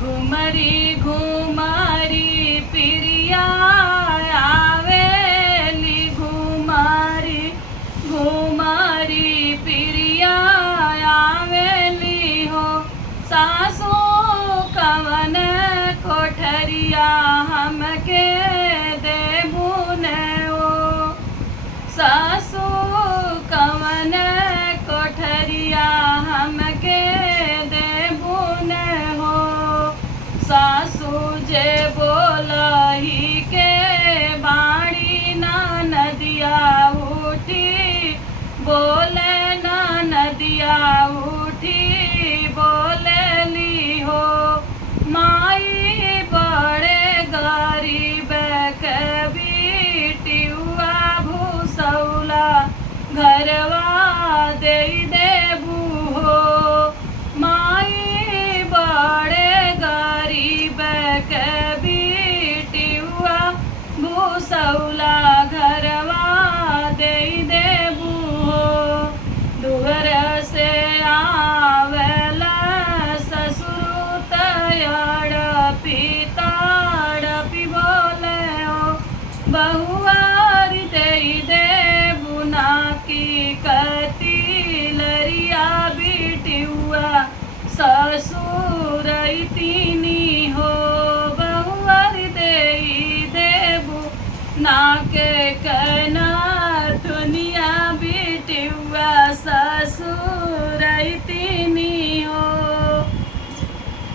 घुमरी घुमरी पिरिया आवेली घुमरी घुमरी पिरिया आवेली हो सासू कवन कोठरिया हमके देबुन ओ सासू कवन कोठरिया हमके देबुन हो सासू जे बोलही के बाणी ना नदिया उठी बोले ना नदिया उठी बोलेली हो माई बड़े गरीब के बिटिया भूसौला घरवा दे देबू हो माई बड़े गरीब के बिटिया भूसौला घरवा दे देबू हो दुहर से आवेला ससुर तड़पी तड़पी बोले हो बहुआरी दे बुना की कती लरिया बिटिया ससुर तीन